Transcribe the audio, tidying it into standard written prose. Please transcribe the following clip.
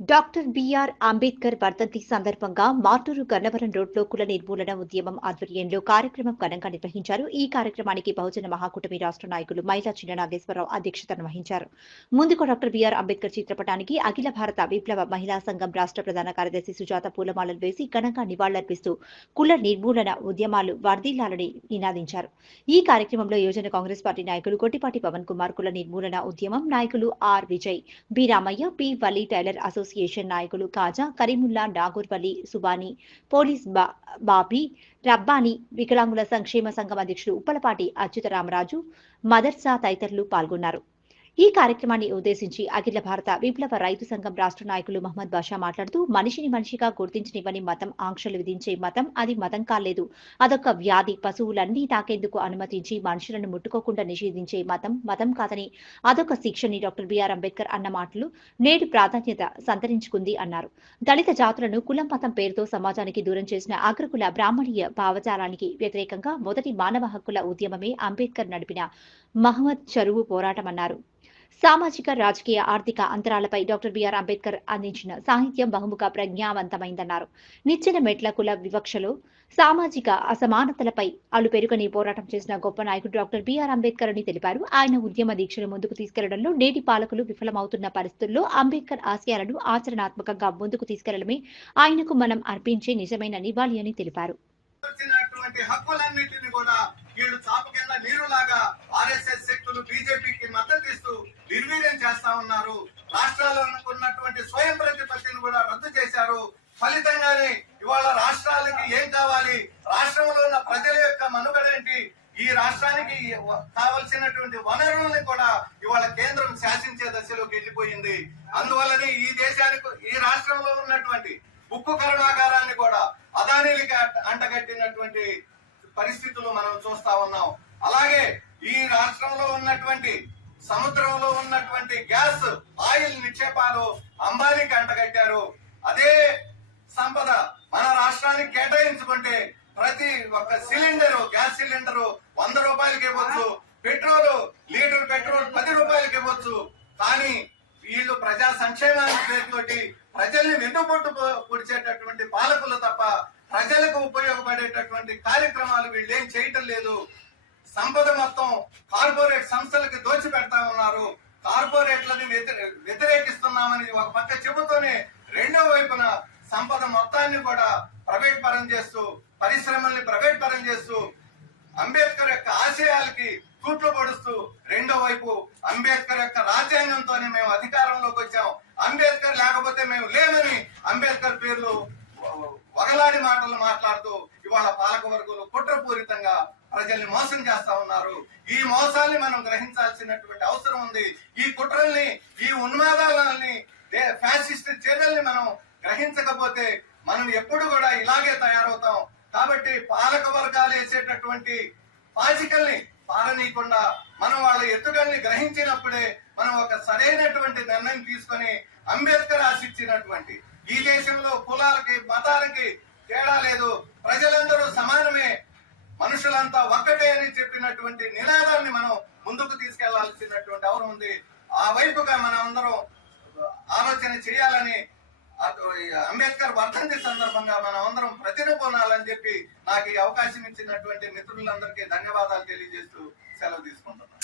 Doctor BR Ambedkar వర్ధంతి సందర్భంగా మార్టూరు గన్నవరం రోడ్లో కుల నిర్మూలన ఉద్యమం ఆధ్వర్యంలో కార్యక్రమం ఘనంగా నిర్వహించారు. ఈ కార్యక్రమానికి బహుజన మహాకూటమి రాష్ట్ర నాయకులు మైలా చిన్న నాగేశ్వరరావు అధ్యక్షతన వహించారు. ముందుగా డాక్టర్ బిఆర్ అంబేద్కర్ చిత్రపటానికి అఖిల భారత విప్లవ మహిళా సంఘం రాష్ట్ర ప్రధాన కార్యదర్శి సుజాత పూలమాలలు వేసి ఘనంగా నివాళులర్పిస్తూ కుల నిర్మూలన ఉద్యమాలు వర్ధిల్లాలని నినాదించారు. ఈ కార్యక్రమంలో యువజన కాంగ్రెస్ పార్టీ నాయకులు కొట్టిపాటి పవన్ కుమార్, కుల నిర్మూలన ఉద్యమం నాయకులు R Vijay, B Ramaiah, P Vali tailor association నాయకులు కాజా, కరీముల్లా, నాగూర్వల్లి, సుబానీ, పోలీస్ బాబీ, రబ్బానీ, వికలాంగుల సంక్షేమ సంఘం అధ్యక్షులు ఉప్పలపాటి అచ్యుతరామరాజు, మదర్సా తదితరులు పాల్గొన్నారు. ఈ కార్యక్రమాన్ని ఉద్దేశించి అఖిల భారత విప్లవ రైతు సంఘం రాష్ట్ర నాయకులు మహమ్మద్ బాషా మాట్లాడుతూ, మనిషిని మనిషిగా గుర్తించనివ్వని మతం, ఆంక్షలు విధించే మతం, అది మతం కాలేదు, అదొక వ్యాధి. పశువులన్నీ తాకేందుకు అనుమతించి మనుషులను ముట్టుకోకుండా నిషేధించే మతం మతం కాదని అదొక శిక్షని డాక్టర్ బిఆర్ అంబేద్కర్ అన్న మాటలు నేడు ప్రాధాన్యత సంతరించుకుంది అన్నారు. దళిత జాతులను కులం మతం పేరుతో సమాజానికి దూరం చేసిన అగ్రకుల బ్రాహ్మణీయ భావజాలానికి వ్యతిరేకంగా మొదటి మానవ హక్కుల ఉద్యమమే అంబేద్కర్ నడిపిన మహమ్మద్ చెరువు పోరాటమన్నారు. సామాజిక, రాజకీయ, ఆర్థిక అంతరాలపై డాక్టర్ బిఆర్ అంబేద్కర్ అందించిన సాహిత్యం బహుముఖ ప్రజ్ఞావంతమైందన్నారు. నిచ్చెన మెట్ల కుల వివక్షలో సామాజిక అసమానతలపై అలుపెరుగని పోరాటం చేసిన గొప్ప నాయకుడు డాక్టర్ బిఆర్ అంబేద్కర్ అని తెలిపారు. ఆయన ఉద్యమ దీక్షను ముందుకు తీసుకెళ్లడంలో నేటి పాలకులు విఫలమవుతున్న పరిస్థితుల్లో అంబేద్కర్ ఆశయాలను ఆచరణాత్మకంగా ముందుకు తీసుకెళ్లడమే ఆయనకు మనం అర్పించే నిజమైన నివాళి అని తెలిపారు. హక్కులన్నింటినీ కూడా వీళ్ళు చాప కింద నీరులాగా ఆర్ఎస్ఎస్ శక్తులు బీజేపీకి మద్దతు ఇస్తూ నిర్వీర్యం చేస్తా ఉన్నారు. రాష్ట్రాల్లో ఉన్నటువంటి స్వయం ప్రతిపత్తిని కూడా రద్దు చేశారు. ఫలితంగానే ఇవాళ రాష్ట్రాలకి ఏం కావాలి, రాష్ట్రంలో ఉన్న ప్రజల యొక్క మనుగడ ఏంటి, ఈ రాష్ట్రానికి కావలసినటువంటి వనరుల్ని కూడా ఇవాళ కేంద్రం శాసించే దశలోకి వెళ్ళిపోయింది. అందువల్లనే ఈ దేశానికి, ఈ రాష్ట్రంలో ఉన్నటువంటి ఉక్కు కర్మాగారాన్ని కూడా అదానీలకి అంటగట్టినటువంటి పరిస్థితులు మనం చూస్తా ఉన్నాం. అలాగే ఈ రాష్ట్రంలో ఉన్నటువంటి సముద్రంలో ఉన్నటువంటి గ్యాస్, ఆయిల్ నిక్షేపాలు అంబానీకి అంటగట్టారు. అదే సంపద మన రాష్ట్రానికి కేటాయించుకుంటే ప్రతి ఒక్క సిలిండరు, గ్యాస్ సిలిండరు 100 రూపాయలకి ఇవ్వచ్చు, లీటర్ పెట్రోల్ 10 రూపాయలకి ఇవ్వచ్చు. కానీ వీళ్ళు ప్రజా సంక్షేమానికి పేరుతోటి ప్రజల్ని వెన్నుపోటు పొడిచేటటువంటి పాలకులు తప్ప ప్రజలకు ఉపయోగపడేటటువంటి కార్యక్రమాలు వీళ్ళు ఏం చేయటం లేదు. సంపద మొత్తం కార్పొరేట్ సంస్థలకి దోచి పెడతా ఉన్నారు. కార్పొరేట్లని వ్యతిరేకిస్తున్నామని ఒక పక్క చెబుతూనే రెండో వైపున సంపద మొత్తాన్ని కూడా ప్రైవేట్ పరం చేస్తూ, పరిశ్రమల్ని ప్రైవేట్ పరం చేస్తూ, అంబేద్కర్ యొక్క ఆశయాలకి తూట్లు పొడుస్తూ, రెండో వైపు అంబేద్కర్ యొక్క రాజ్యాంగంతోనే మేము అధికారంలోకి వచ్చాం, అంబేద్కర్ లేకపోతే మేము లేమని అంబేద్కర్ పేర్లు వగలాడి మాటలు మాట్లాడుతూ ఇవాళ పాలక వర్గాలు కుట్రపూరితంగా ప్రజల్ని మోసం చేస్తా ఉన్నారు. ఈ మోసాల్ని మనం గ్రహించాల్సినటువంటి అవసరం ఉంది. ఈ కుట్రల్ని, ఈ ఉన్మాదాలని, ఫ్యాసిస్ట్ చర్యల్ని మనం గ్రహించకపోతే మనం ఎప్పుడు కూడా ఇలాగే తయారవుతాం. కాబట్టి పాలక వర్గాలు వేసేటటువంటి పాచికల్ని పారనీయకుండా మనం వాళ్ళ ఎత్తుగల్ని గ్రహించినప్పుడే మనం ఒక సరైనటువంటి నిర్ణయం తీసుకొని అంబేద్కర్ ఆశించినటువంటి ఈ దేశంలో కులాలకి, మతాలకి తేడా లేదు, ప్రజలందరూ సమానమే, మనుషులంతా ఒక్కటే అని చెప్పినటువంటి నినాదాన్ని మనం ముందుకు తీసుకెళ్లాల్సినటువంటి అవసరం ఉంది. ఆ వైపుగా మనం అందరం ఆలోచన చేయాలని, అంబేద్కర్ వర్ధంతి సందర్భంగా మనం అందరం ప్రతిరూపణాలని చెప్పి నాకు ఈ అవకాశం ఇచ్చినటువంటి మిత్రులందరికీ ధన్యవాదాలు తెలియజేస్తూ సెలవు తీసుకుంటున్నాను.